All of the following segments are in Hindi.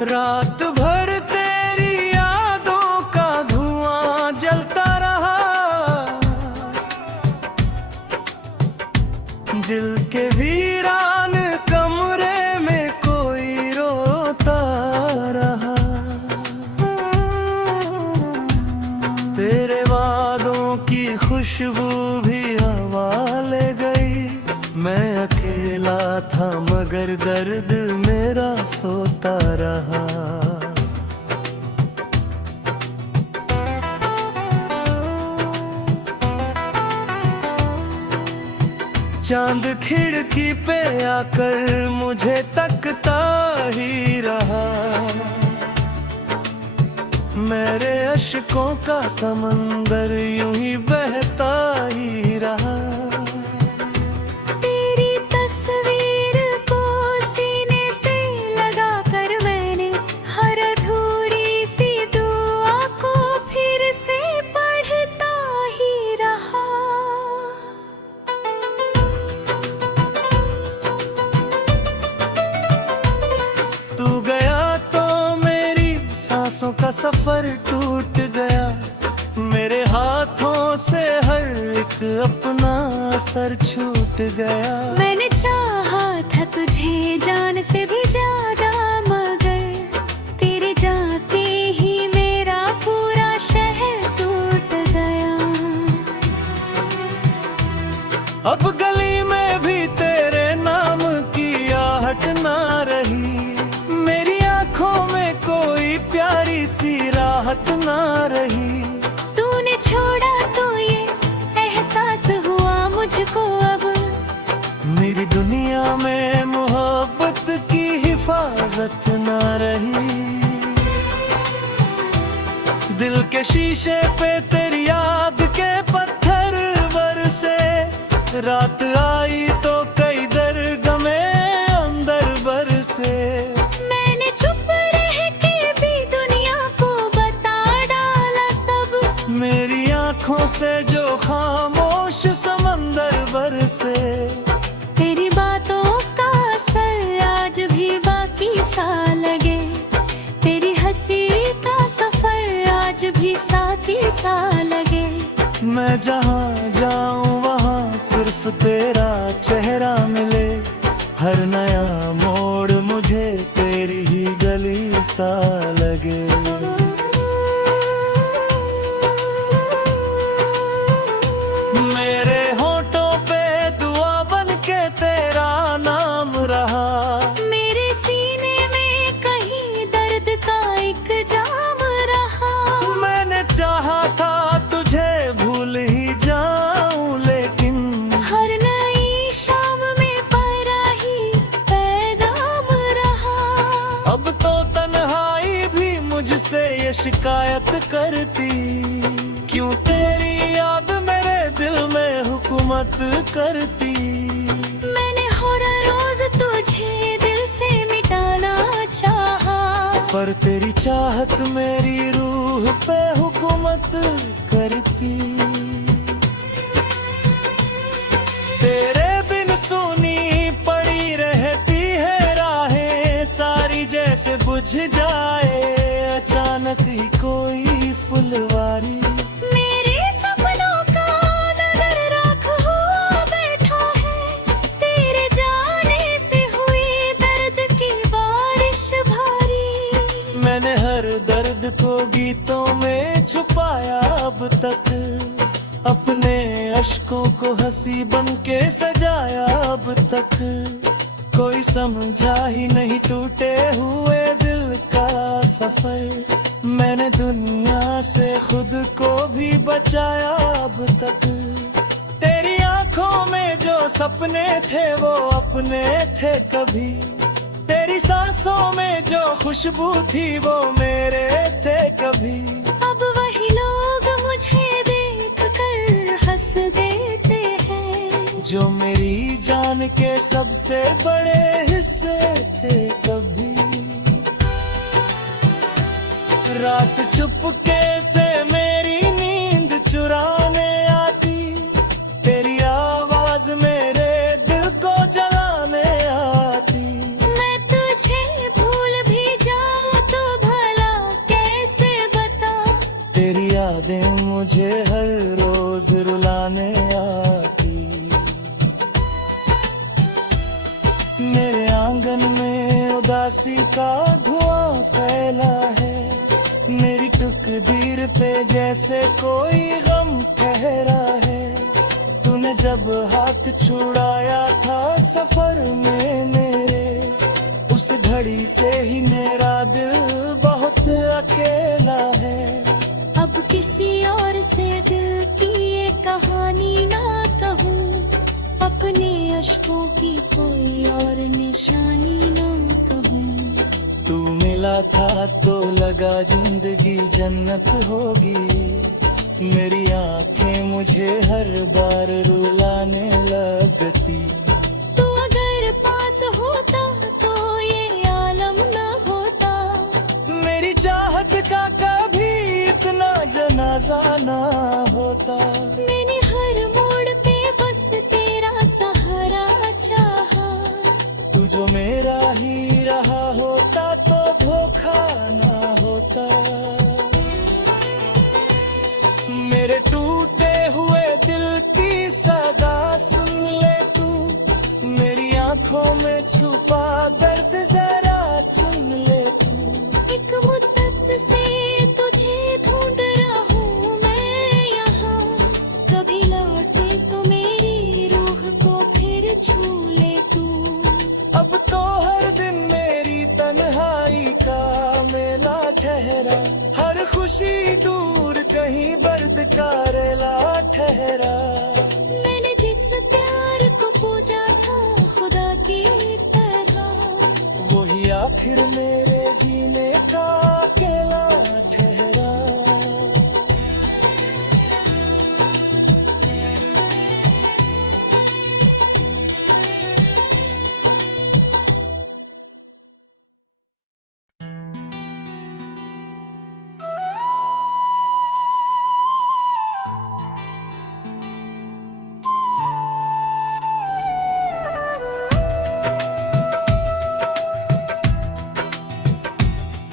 रात भर तेरी यादों का धुआं जलता रहा, दिल के वीरान कमरे में कोई रोता रहा। तेरे वादों की खुशबू भी हवा ले गई, मैं अकेला था मगर दर्द मेरा सोता रहा। चांद खिड़की पे आकर मुझे तकता ही रहा, मेरे अश्कों का समंदर यूं ही बहता ही रहा। तेरी तस्वीर को सीने से लगा कर मैंने हर अधूरी सी दुआ को फिर से पढ़ता ही रहा। तू गया तो मेरी सांसों का सफर टूट गया, मेरे हाथों से हर एक अपना असर छूट गया। मैंने चाहा था तुझे जान से भी ज्यादा, मगर तेरे जाते ही मेरा पूरा शहर टूट गया। अब गली में भी तेरे नाम की आहट ना रही, मेरी आंखों में कोई प्यारी सी राहत ना रही। तूने छोड़ा तो ये एहसास हुआ मुझको, अब मेरी दुनिया में मोहब्बत की हिफाजत ना रही। दिल के शीशे पे तेरी याद के पत्थर बरसे, रात आई तो कई दर्द में अंदर बरसे। मैंने चुप रह के भी दुनिया को बता डाला सब, मेरी आंखों से जो खामोश समंदर बरसे। तेरी बातों का असर आज भी बाकी सा लगे, तेरी हंसी का सफर आज भी साथी सा लगे। मैं जहाँ जाऊँ वहाँ सिर्फ तेरा चेहरा मिले, हर नया मोड़ मुझे तेरी ही गली सा लगे। मेरे होठों पे दुआ बन के तेरा नाम रहा, मेरे सीने में कहीं दर्द का एक जाम रहा। मैंने चाहा था तुझे भूल ही जाऊं, लेकिन हर नई शाम में परा ही पैगाम रहा। अब तो तन्हाई भी मुझसे ये शिकायत करती, क्यों तेरी याद मेरे दिल में हुकूमत करती। मैंने हर रोज तुझे दिल से मिटाना चाहा, पर तेरी चाहत मेरी रूह पे हुकूमत करती। तेरे बिन सुनी पड़ी रहती है राहें सारी, जैसे बुझ जाए अचानक ही कोई फुलवारी। मेरे सपनों का नगर राख हुआ बैठा है, तेरे जाने से हुई दर्द की बारिश भारी। मैंने हर दर्द को गीतों में छुपाया अब तक, अपने अश्कों को हंसी बन के सजाया अब तक। कोई समझा ही नहीं टूटे हुए दिल का सफर, मैंने दुनिया से खुद को भी बचाया अब तक। तेरी आंखों में जो सपने थे वो अपने थे कभी, तेरी सांसों में जो खुशबू थी वो मेरे थे कभी। अब वही लोग मुझे देख कर हंस देते हैं, जो मेरी जान के सबसे बड़े हिस्से थे कभी। रात चुपके से मेरी नींद चुराने आती, तेरी आवाज मेरे दिल को जलाने आती। मैं तुझे भूल भी जाऊं यादें मुझे हर रोज रुलाने आती। मेरे आंगन में उदासी का धुआं फैला है, मेरी तकदीर पे जैसे कोई गम ठहरा है। तूने जब हाथ छुड़ाया था सफर में मेरे, उस घड़ी से ही मेरा दिल बहुत अकेला है। अब किसी और से दिल की ये कहानी ना कहूँ, अपने अश्कों की कोई और निशानी ना कहूँ। तू मिला था तो लगा जिंदगी जन्नत होगी, मेरी आंखें मुझे हर बार रुलाने लगती। तू अगर पास होता तो ये आलम ना होता, मेरी चाहत का कभी इतना जनाजा ना होता। मैंने हर मोड़ पे बस तेरा सहारा चाहा, तू जो मेरा ही रहा होता तो धोखा ना होता। मेरे टूटे हुए दिल की सदा सुन ले तू, मेरी आंखों में छुपा दर्द जरा चुन ले तू। एक मुद्दत से तुझे ढूंढ रहा हूँ मैं यहाँ, कभी लौटे तो मेरी रूह को फिर छू ले तू। अब तो हर दिन मेरी तन्हाई का मेला ठहरा, हर खुशी दूर कहीं दर्द का रेला ठहरा। मैंने जिस प्यार को पूजा था खुदा की तरह, वही आखिर मेरे जीने का अकेला ठहरा।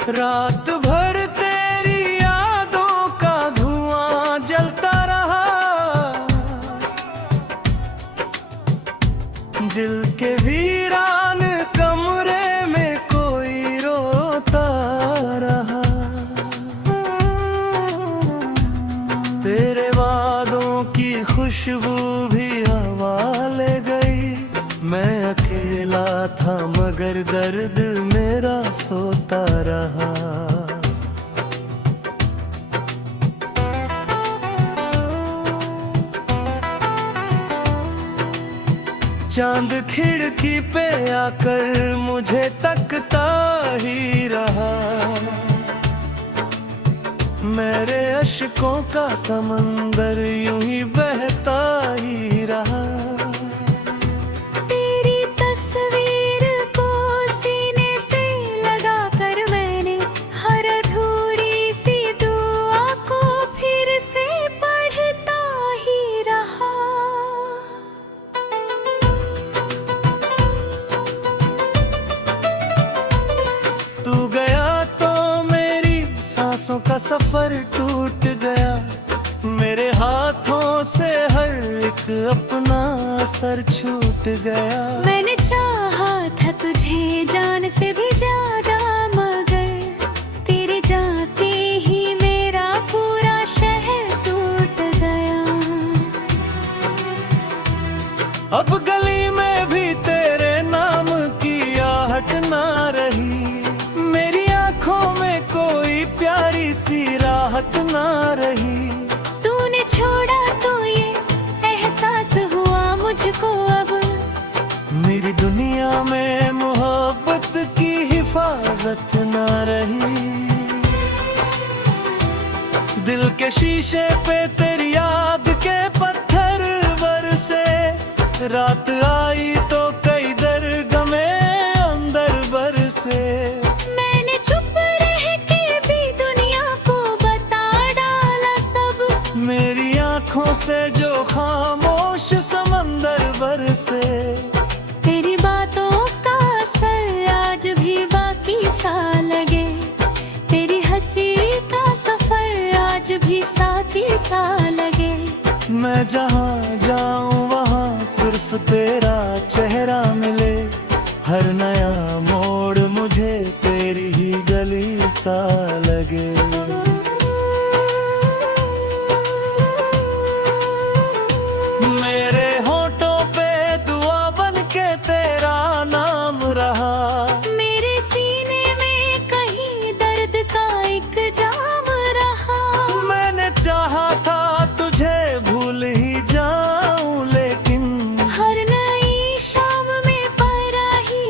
रात भर तेरी यादों का धुआं जलता रहा, दिल के वीरान कमरे में कोई रोता रहा। तेरे वादों की खुशबू भी हवा ले गई, मैं अकेला था मगर दर्द मेरा सोता रहा। चांद खिड़की पे आकर मुझे तकता ही रहा, मेरे अश्कों का समंदर यूं ही बहता ही रहा। तेरी तस्वीर को सीने से लगा कर मैंने हर अधूरी सी दुआ को फिर से पढ़ता ही रहा। तू गया तो मेरी सांसों का सफर टूट गया, मेरे हाथों से हर एक अपना असर छूट गया। मैंने चाहा था तुझे जान से भी ज्यादा, मगर तेरे जाते ही मेरा पूरा शहर टूट गया। अब गली में भी तेरे नाम की आहट ना रही, मेरी आंखों में कोई प्यारी सी राहत ना रही। तूने छोड़ा तो ये एहसास हुआ मुझको, अब मेरी दुनिया में मोहब्बत की हिफाजत ना रही। दिल के शीशे पे तेरी याद के पत्थर बरसे, रात आई तो कई दर्द में अंदर बरसे। मैंने चुप रह के भी दुनिया को बता डाला सब, मेरी आंखों से जो खामोश समंदर बरसे। तेरी बातों का असर आज भी बाकी सा लगे, तेरी हंसी का सफर आज भी सा मैं जहाँ जाऊँ वहाँ सिर्फ तेरा चेहरा मिले, हर नया मोड़ मुझे तेरी ही गली सा लगे। मेरे होठों पे दुआ बन के तेरा नाम रहा, मेरे सीने में कहीं दर्द का एक जाम रहा। मैंने चाहा था तुझे भूल ही जाऊं, लेकिन हर नई शाम में पारा ही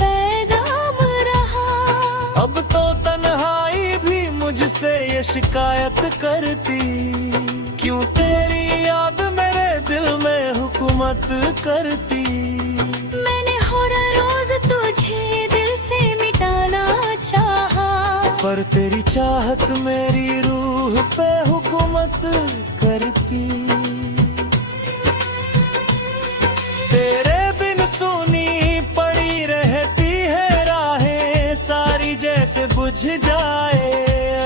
पैगाम रहा। अब तो तन्हाई भी मुझसे ये शिकायत करती, क्यों तेरी याद मेरे दिल में हुकूमत करती। मैंने हर रोज तुझे दिल से मिटाना चाहा, पर तेरी चाहत मेरी रूह पे हुकूमत करती। तेरे बिन सुनी पड़ी रहती है राहें सारी, जैसे बुझ जाए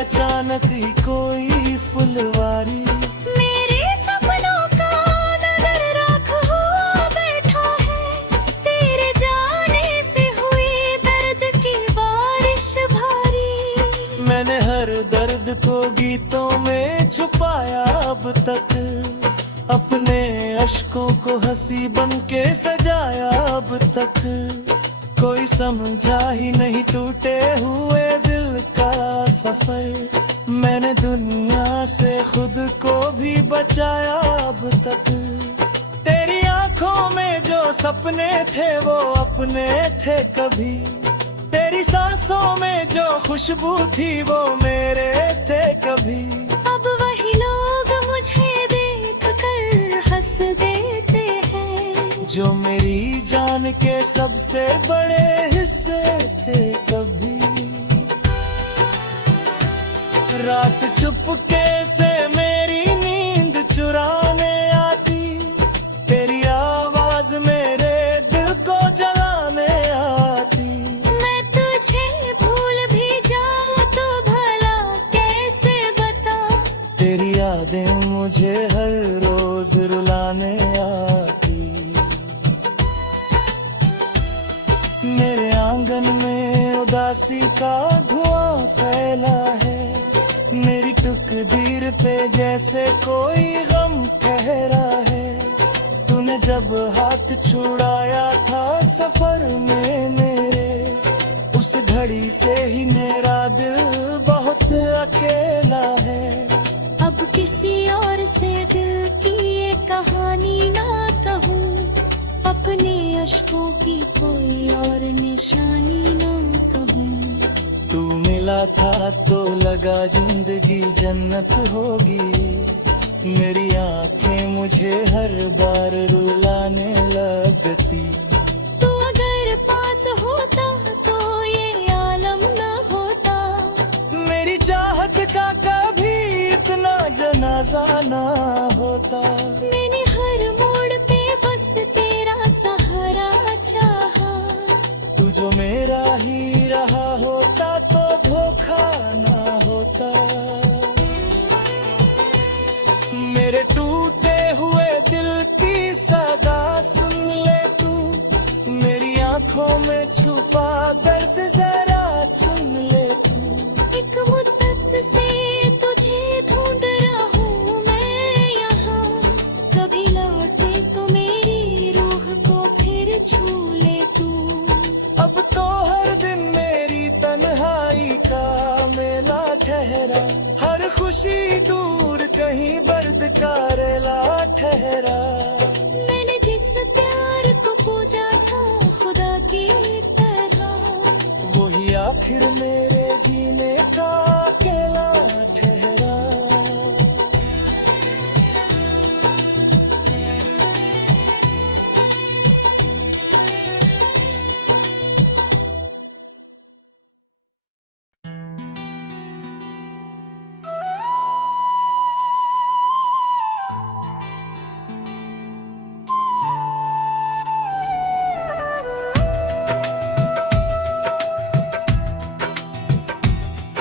अचानक ही कोई फुलवारी। मेरे सपनों का नगर राख हो बैठा है, तेरे जाने से हुई दर्द की बारिश भारी। मैंने हर दर्द को गीतों में छुपाया अब तक, अपने अश्कों को हंसी बन के सजाया अब तक। कोई समझा ही नहीं टूटे हुए दिल का सफर, मैंने दुनिया से खुद को भी बचाया अब तक। तेरी आंखों में जो सपने थे वो अपने थे कभी, तेरी सांसों में जो खुशबू थी वो मेरे थे कभी। अब वही लोग मुझे देख कर हंस देते हैं, जो मेरी जान के सबसे बड़े हिस्से थे कभी। रात चुपके से मेरी नींद चुराने आती, तेरी आवाज मेरे दिल को जलाने आती। मैं तुझे भूल भी जाऊं तो भला कैसे बता, तेरी यादें मुझे हर रोज रुलाने आती। मेरे आंगन में उदासी का धुआं फैला है, मेरी तकदीर पे जैसे कोई गम ठहरा है। तूने जब हाथ छुड़ाया था सफर में मेरे, उस घड़ी से ही मेरा दिल बहुत अकेला है। अब किसी और से दिल की ये कहानी ना कहूँ, अपने अश्कों की कोई और निशानी ना कहूँ। तू मिला था तो लगा जिंदगी जन्नत होगी, मेरी आंखें मुझे हर बार रुलाने लगती। तू अगर पास होता तो ये आलम ना होता, मेरी चाहत का कभी इतना जनाजा ना होता। मैंने हर मोड़ पे बस तेरा सहारा चाहा, तू जो मेरा ही रहा होता तो धोखा ना होता। मेरे टूटे हुए दिल की सदा सुन ले तू, मेरी आंखों में छुपा दर्द जरा चुन ले तू। एक मुद्दत से तुझे ढूंढ रहा हूँ मैं यहाँ, कभी लौटे तो मेरी रूह को फिर छू ले तू। अब तो हर दिन मेरी तन्हाई का मेला ठहरा, हर खुशी दूर कहीं दर्द का रेला ठहरा। मैंने जिस प्यार को पूजा था खुदा की तरह, वही आखिर मेरे जीने का अकेला ठहरा।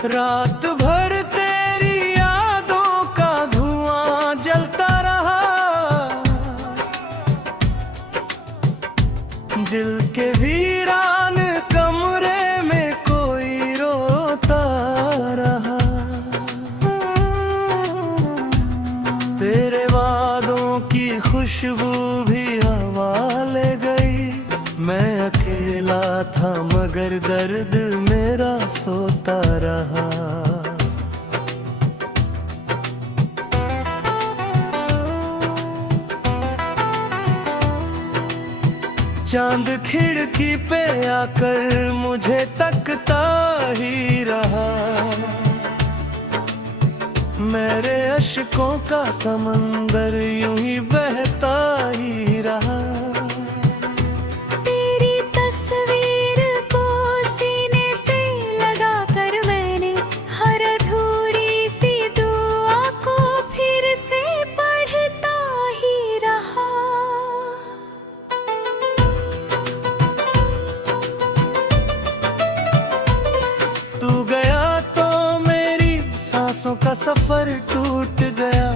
रात भर तेरी यादों का धुआं जलता रहा, होता रहा। चांद खिड़की पे आकर मुझे तकता ही रहा। मेरे अश्कों का समंदर यूं ही बहता ही रहा। तेरी तस्वीर को सीने से लगा कर मैंने हर अधूरी सी दुआ को फिर से पढ़ता ही रहा। तू गया तो मेरी सांसों का सफर टूट गया।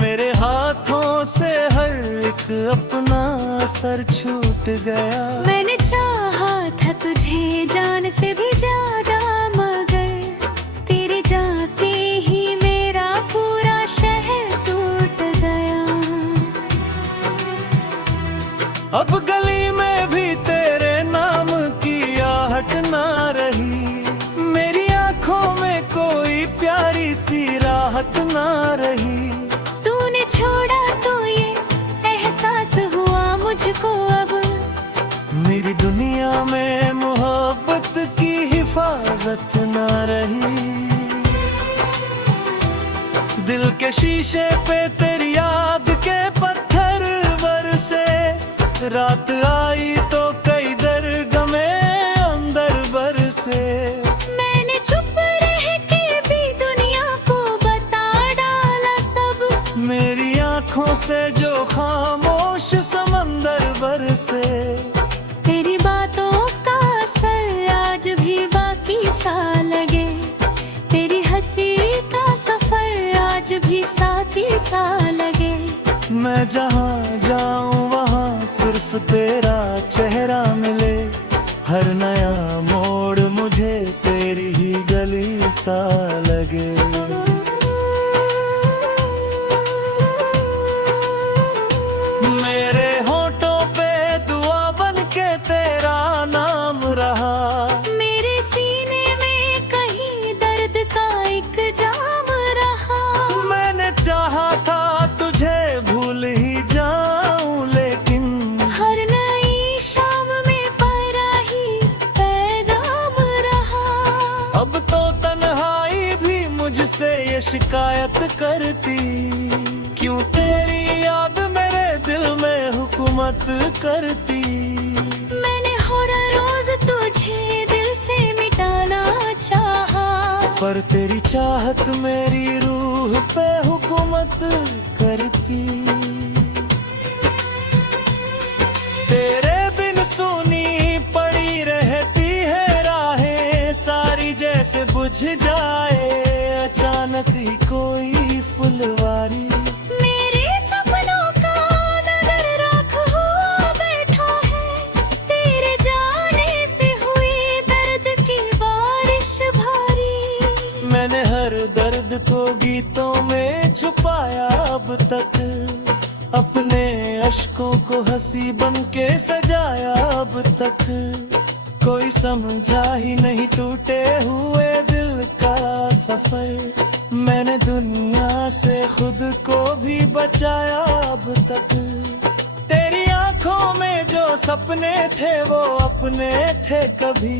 मेरे हाथों से हर एक अपना असर छूट गया। मैंने चाहा था तुझे जान से भी ज्यादा, मगर तेरे जाते ही मेरा पूरा शहर टूट गया। अब गली में भी तेरे नाम की आहट ना रही। मेरी आंखों में कोई प्यारी सी राहत ना रही। तूने छोड़ा तो ये एहसास हुआ मुझको अब। मेरी दुनिया में मोहब्बत की हिफाजत ना रही। दिल के शीशे पे तेरी याद के पत्थर बरसे। रात आई तो कई दर्द में अंदर बरसे। मैंने चुप रह के भी दुनिया को बता डाला सब। मेरी आंखों से जो खामोश समंदर बरसे। तेरी बातों का असर आज भी बाकी सा लगे। तेरी हंसी का सफर आज भी साथी सा लगे। मैं जहाँ जाऊँ वहाँ सिर्फ तेरा चेहरा मिले। हर नया मोड़ मुझे तेरी ही गली सा लगे। मेरे होठों पे दुआ बन के तेरा नाम रहा। मेरे सीने में कहीं दर्द का एक जाम रहा। मैंने चाहा था तुझे भूल ही जाऊं, लेकिन हर नई शाम में परा ही पैगाम रहा। अब तो तन्हाई भी मुझसे ये शिकायत करती। क्यों तेरी याद मेरे दिल में हुकूमत करती। मैंने हर रोज तुझे दिल से मिटाना चाहा, पर तेरी चाहत मेरी रूह पे हुकूमत करती। तेरे बिन सुनी पड़ी रहती है राहें सारी, जैसे बुझ जाए अचानक ही कोई फुलवारी। मेरे सपनों का नगर राख हो बैठा है। तेरे जाने से हुई दर्द की बारिश भारी। मैंने हर दर्द को गीतों में छुपाया अब तक। अपने अश्कों को हंसी बन के सजाया अब तक। कोई समझा ही नहीं टूटे हुए दिल का सफर। मैंने दुनिया से खुद को भी बचाया अब तक। तेरी आंखों में जो सपने थे वो अपने थे कभी।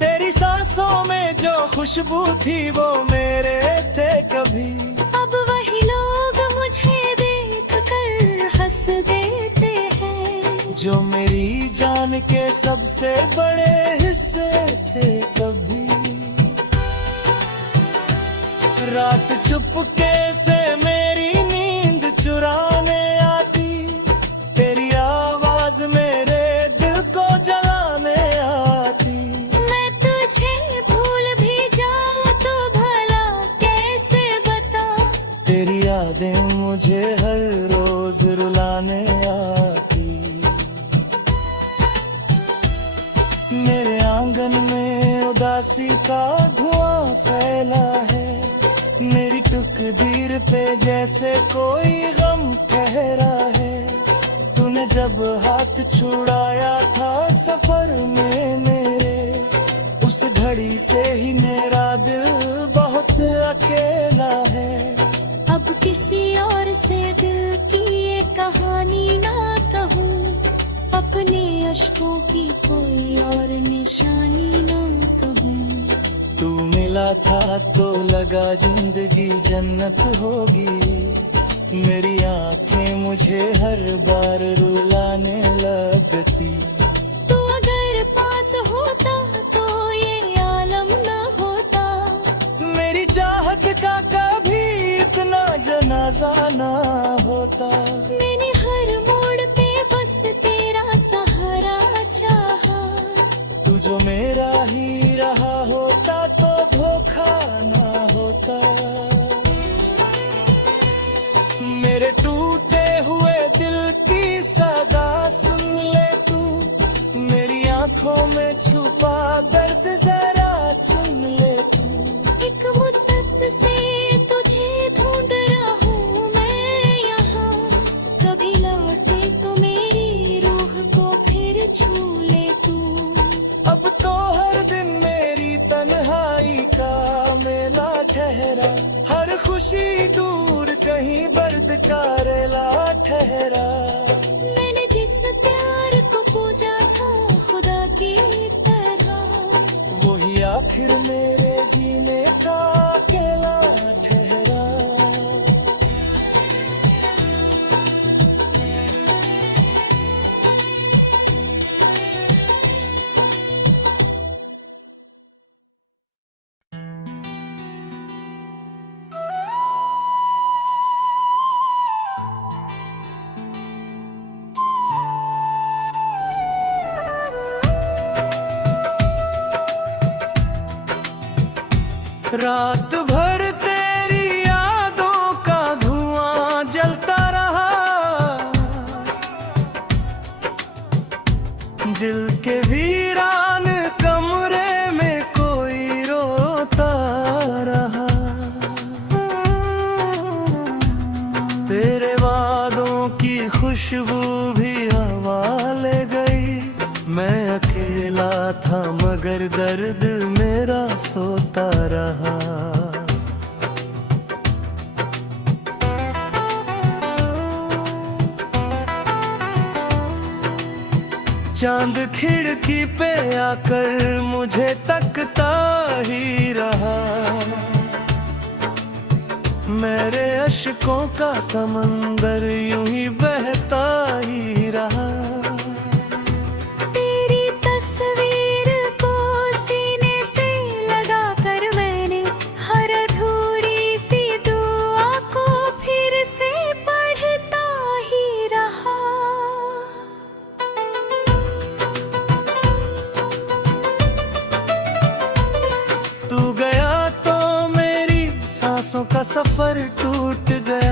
तेरी सांसों में जो खुशबू थी वो मेरे थे कभी। अब वही लोग मुझे देख कर हंस देते हैं, जो मेरी जान के सबसे बड़े हिस्से थे कभी। रात चुपके से मेरी नींद चुराने आती। तेरी आवाज मेरे दिल को जलाने आती। मैं तुझे भूल भी जाऊं तो भला कैसे बता। तेरी यादें मुझे हर रोज रुलाने आती। मेरे आंगन में उदासी का धुआं फैला है। मेरी तकदीर पे जैसे कोई गम ठहरा है। तूने जब हाथ छुड़ाया था सफर में मेरे, उस घड़ी से ही मेरा दिल बहुत अकेला है। अब किसी और से दिल की ये कहानी ना कहूँ, अपने अश्कों की कोई और निशानी ना कहूँ। तू मिला था तो लगा जिंदगी जन्नत होगी, मेरी आंखें मुझे हर बार रुलाने लगती। तू अगर पास होता तो ये आलम ना होता, मेरी चाहत का कभी इतना जनाजा ना होता। मैंने हर मोड़ पे बस तेरा सहारा चाहा। तू जो मेरा ही रहा होता तो धोखा ना होता। मेरे टूटे हुए दिल की सदा सुन ले तू, मेरी आंखों में छुपा दर्द जरा चुन ले तू। एक मुद्दत से तुझे ढूंढ रहा हूँ मैं यहाँ, कभी लौटे तो मेरी रूह को फिर छू ले तू। अब तो हर दिन मेरी तन्हाई का मेला ठहरा, हर खुशी दूर कहीं दर्द का रेला ठहरा। मैंने जिस प्यार को पूजा था खुदा की तरह, वही आखिर मेरे जीने का अकेला ठहरा। रात भर तेरी यादों का धुआं जलता रहा, दिल के वीरान कमरे में कोई रोता रहा। तेरे वादों की खुशबू भी हवा ले गई, मैं अकेला था मगर दर्द मेरा सोता रहा। चांद खिड़की पे आकर मुझे तकता ही रहा, मेरे अश्कों का समंदर यूं ही बहता ही रहा। तेरी तस्वीर को सीने से लगा कर मैंने हर अधूरी सी दुआ को फिर से पढ़ता ही रहा। तू गया तो मेरी सांसों का सफर टूट गया,